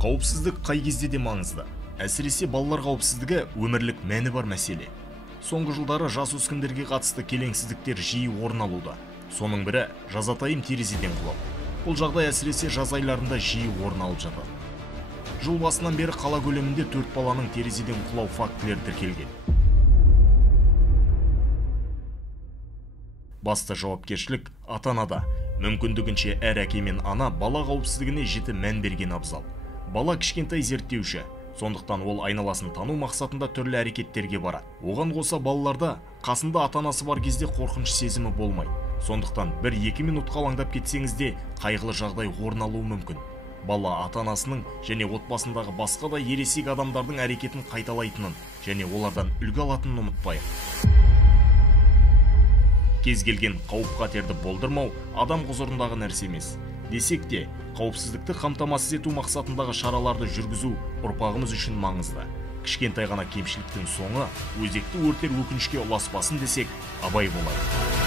Қауіпсіздік қай кезде де маңызды. Әсіресе балалар қауіпсіздігі өмірлік мәні бар мәселе. Соңғы жылдары жасөспірімдерге қатысты келеңсіздіктер жиі орын алуда. Соның бірі жазатайым терезеден құлау. Бұл жағдай әсіресе жаз айларында жиі орын алып жатады. Жыл басынан бері қала көлемінде 4 баланың терезеден құлау фактілері тіркелген. Басты жауапкершілік ата-анада. Мүмкіндігінше әр әке мен ана бала қауіпсіздігіне жіті мән берген абзал. Бала кішкентай зерттеуші, сондықтан ол айналасын тану мақсатында түрлі әрекеттерге барады. Оған қоса балаларда қасында ата-анасы бар кезде қорқыныш сезімі болмайды. Сондықтан 1-2 минутқа алаңдап кетсеңіз де қайғылы жағдай орын алуы мүмкін. Бала ата-анасының және отбасындағы басқа да ересек адамдардың әрекетін қайталайтынын және олардан үлгі алатынын ұмытпайық. Кез келген қауіп-қатерді болдырмау адам құзырындағы нәрсе емес. Десек те, қауіпсіздікті қамтамасыз ету мақсатындағы шараларды жүргізу ұрпағымыз үшін маңызды. Кішкентай ғана кемшіліктің соңы өзекті өрттер өкінішке ұласпасын десек, абай болайық.